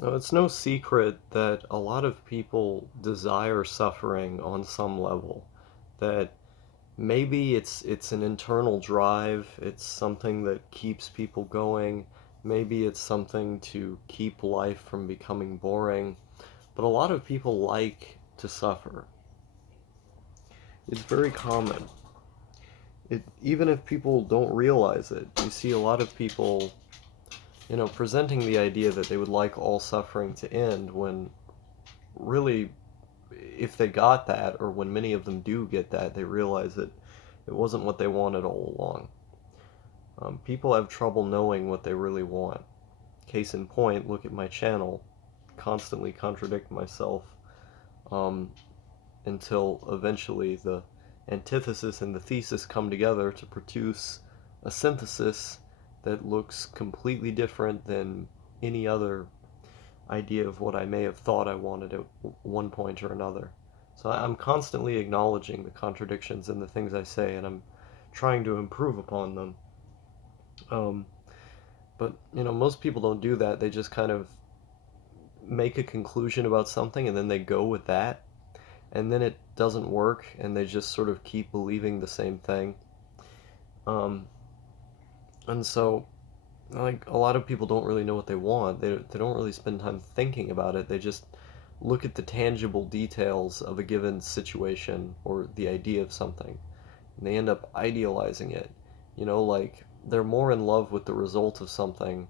Now, it's no secret that a lot of people desire suffering on some level. That maybe it's an internal drive, it's something that keeps people going, maybe it's something to keep life from becoming boring, but a lot of people like to suffer. It's very common. Even if people don't realize it, you see a lot of people, presenting the idea that they would like all suffering to end when really, if they got that, or when many of them do get that, they realize that it wasn't what they wanted all along. People have trouble knowing what they really want. Case in point, look at my channel. Constantly contradict myself um, until eventually the antithesis and the thesis come together to produce a synthesis that looks completely different than any other idea of what I may have thought I wanted at one point or another. So I'm constantly acknowledging the contradictions in the things I say, and I'm trying to improve upon them. Um, but most people don't do that. They just kind of make a conclusion about something, and then they go with that, and then it doesn't work, and they just sort of keep believing the same thing. Um, and so, like, a lot of people don't really know what they want. They don't really spend time thinking about it. They just look at the tangible details of a given situation or the idea of something, and they end up idealizing it. Like, they're more in love with the result of something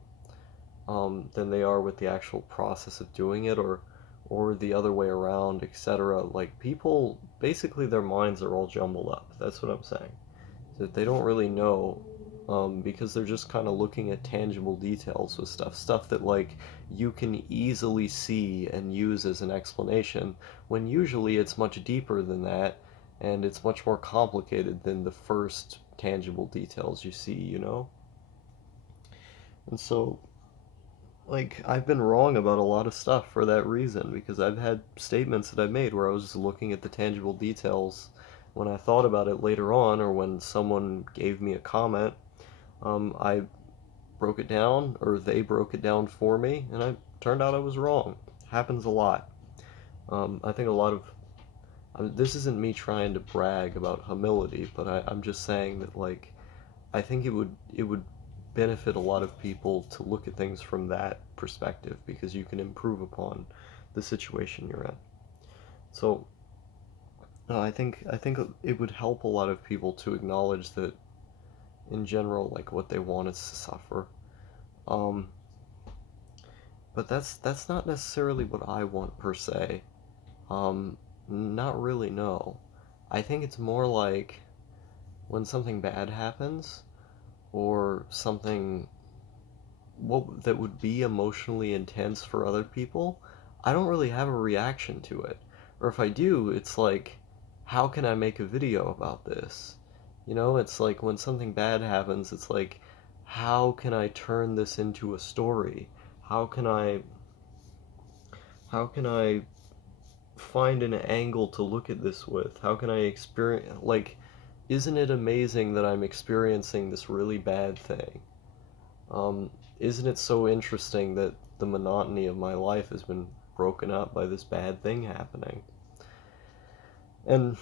than they are with the actual process of doing it, or the other way around, etc. Like, people, basically their minds are all jumbled up. That's what I'm saying. That they don't really know, because they're just kind of looking at tangible details with stuff that, like, you can easily see and use as an explanation, when usually it's much deeper than that, and it's much more complicated than the first tangible details you see. And so, like, I've been wrong about a lot of stuff for that reason, because I've had statements that I've made where I was just looking at the tangible details. When I thought about it later on, or when someone gave me a comment, I broke it down, or they broke it down for me, and I turned out I was wrong. Happens a lot. I think a lot of this isn't me trying to brag about humility, but I'm just saying that, like, I think it would benefit a lot of people to look at things from that perspective, because you can improve upon the situation you're in. So I think it would help a lot of people to acknowledge that, in general, like, what they want is to suffer. Um, but that's not necessarily what I want per se. Um, Not really, no. I think it's more like when something bad happens, or something what that would be emotionally intense for other people, I don't really have a reaction to it. Or if I do, it's like, how can I make a video about this? It's like when something bad happens, it's like, how can I turn this into a story? How can I how can I find an angle to look at this with? How can I experience, like, isn't it amazing that I'm experiencing this really bad thing? Um, isn't it so interesting that the monotony of my life has been broken up by this bad thing happening? And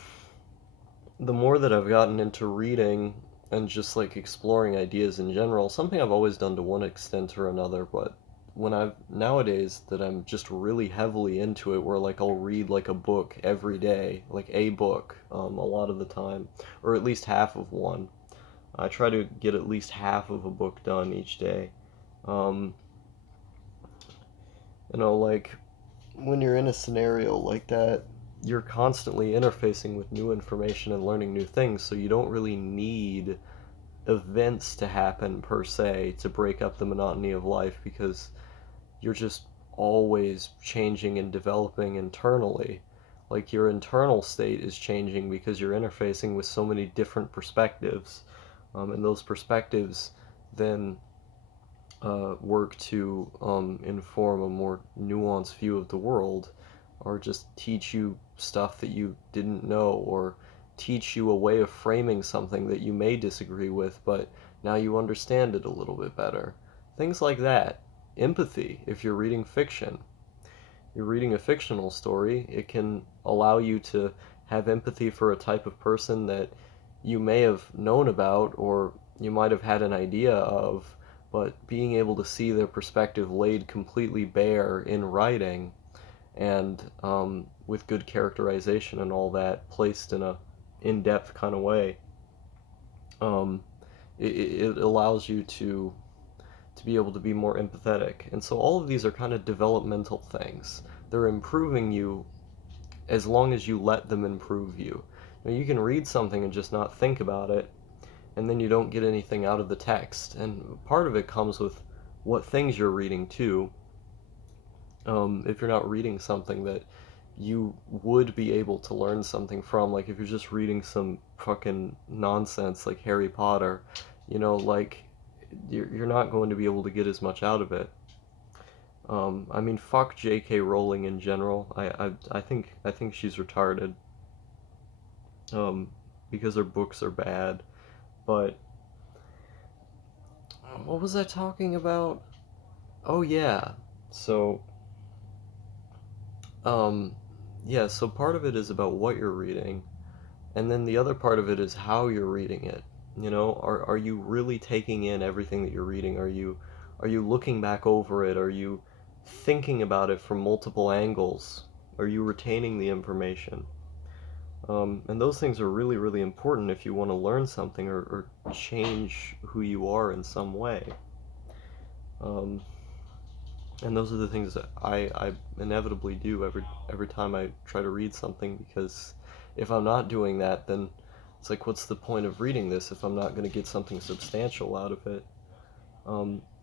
the more that I've gotten into reading and just, like, exploring ideas in general, something I've always done to one extent or another, but when I've nowadays that I'm just really heavily into it, where, like, I'll read, like, a book every day, like a book, a lot of the time, or at least half of one. I try to get at least half of a book done each day. Um, like, when you're in a scenario like that, you're constantly interfacing with new information and learning new things, so you don't really need events to happen per se to break up the monotony of life, because you're just always changing and developing internally. Like, your internal state is changing because you're interfacing with so many different perspectives, and those perspectives then work to inform a more nuanced view of the world, or just teach you stuff that you didn't know, or teach you a way of framing something that you may disagree with, but now you understand it a little bit better. Things like that. empathy if you're reading fiction. You're reading a fictional story, it can allow you to have empathy for a type of person that you may have known about or you might have had an idea of, but being able to see their perspective laid completely bare in writing and with good characterization and all that placed in a in-depth kind of way, um, it allows you to be able to be more empathetic. And so all of these are kind of developmental things. They're improving you as long as you let them improve you. You can read something and just not think about it, and then you don't get anything out of the text. And part of it comes with what things you're reading too. If you're not reading something that you would be able to learn something from, like if you're just reading some fucking nonsense like Harry Potter, like you're not going to be able to get as much out of it. I mean, fuck J.K. Rowling in general. I think she's retarded. Because her books are bad. But what was I talking about? Oh yeah. So um, yeah. So part of it is about what you're reading, and then the other part of it is how you're reading it. Are you really taking in everything that you're reading? Are you looking back over it? Are you thinking about it from multiple angles? Are you retaining the information? And those things are really, really important if you want to learn something or change who you are in some way. Um, and those are the things that I inevitably do every time I try to read something, because if I'm not doing that, then it's like, what's the point of reading this if I'm not going to get something substantial out of it?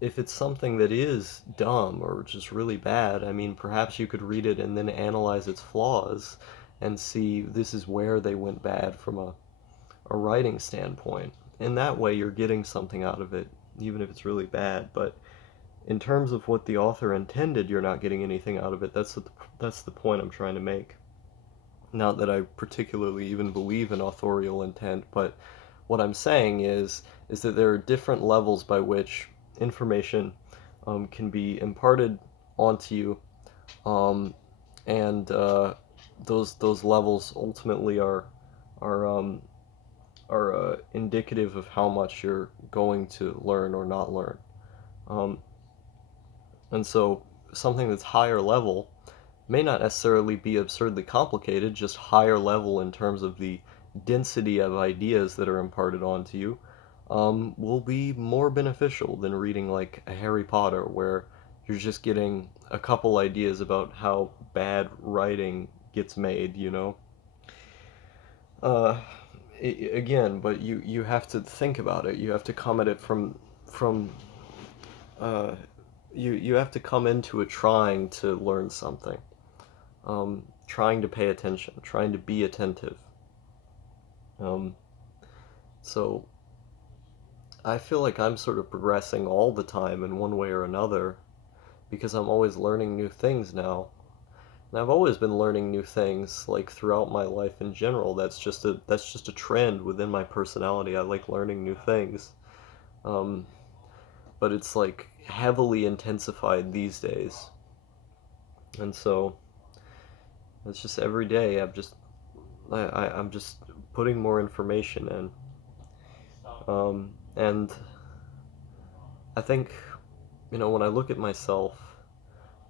If it's something that is dumb or just really bad, I mean, perhaps you could read it and then analyze its flaws and see this is where they went bad from a writing standpoint. In that way, you're getting something out of it, even if it's really bad. But in terms of what the author intended, you're not getting anything out of it. That's the point I'm trying to make. Not that I particularly even believe in authorial intent, but what I'm saying is that there are different levels by which information can be imparted onto you, um, and those levels ultimately are indicative of how much you're going to learn or not learn. Um, and so something that's higher level may not necessarily be absurdly complicated, just higher level in terms of the density of ideas that are imparted onto you, will be more beneficial than reading like a Harry Potter, where you're just getting a couple ideas about how bad writing gets made. Uh, Again, but you have to think about it. You have to come at it from uh, you have to come into it trying to learn something, trying to pay attention, trying to be attentive. Um, so I feel like I'm sort of progressing all the time in one way or another because I'm always learning new things now. And I've always been learning new things like throughout my life in general. That's just a trend within my personality. I like learning new things. Um, but it's like heavily intensified these days. And so it's just every day I'm just putting more information in. And I think, when I look at myself,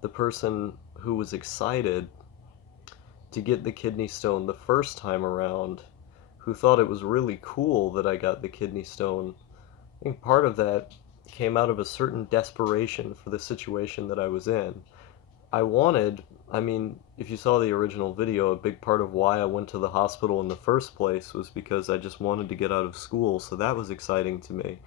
the person who was excited to get the kidney stone the first time around, who thought it was really cool that I got the kidney stone, I think part of that came out of a certain desperation for the situation that I was in. I mean, if you saw the original video, a big part of why I went to the hospital in the first place was because I just wanted to get out of school, so that was exciting to me.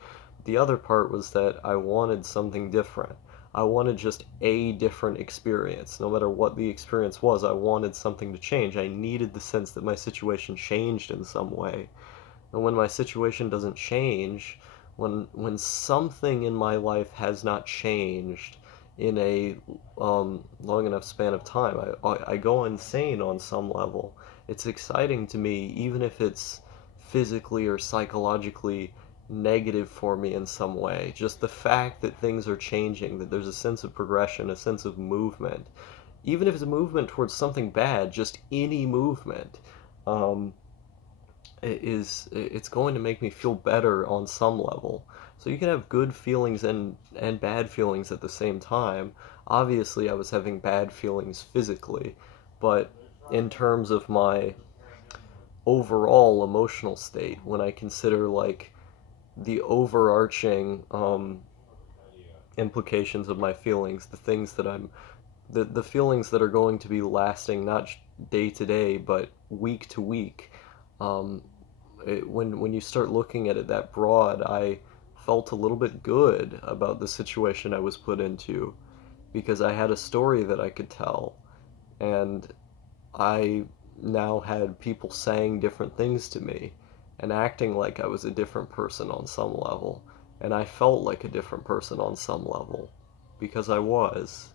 The other part was that I wanted something different. I wanted just a different experience. No matter what the experience was, I wanted something to change. I needed the sense that my situation changed in some way. And when my situation doesn't change, when something in my life has not changed in a long enough span of time, I go insane on some level. It's exciting to me, even if it's physically or psychologically negative for me in some way. Just the fact that things are changing, that there's a sense of progression, a sense of movement. Even if it's a movement towards something bad, just any movement, um, it's going to make me feel better on some level. So you can have good feelings and bad feelings at the same time. Obviously, I was having bad feelings physically, but in terms of my overall emotional state, when I consider like the overarching implications of my feelings, the things that the feelings that are going to be lasting not day to day, but week to week. Um, when you start looking at it that broad, I felt a little bit good about the situation I was put into because I had a story that I could tell, and I now had people saying different things to me and acting like I was a different person on some level, and I felt like a different person on some level because I was.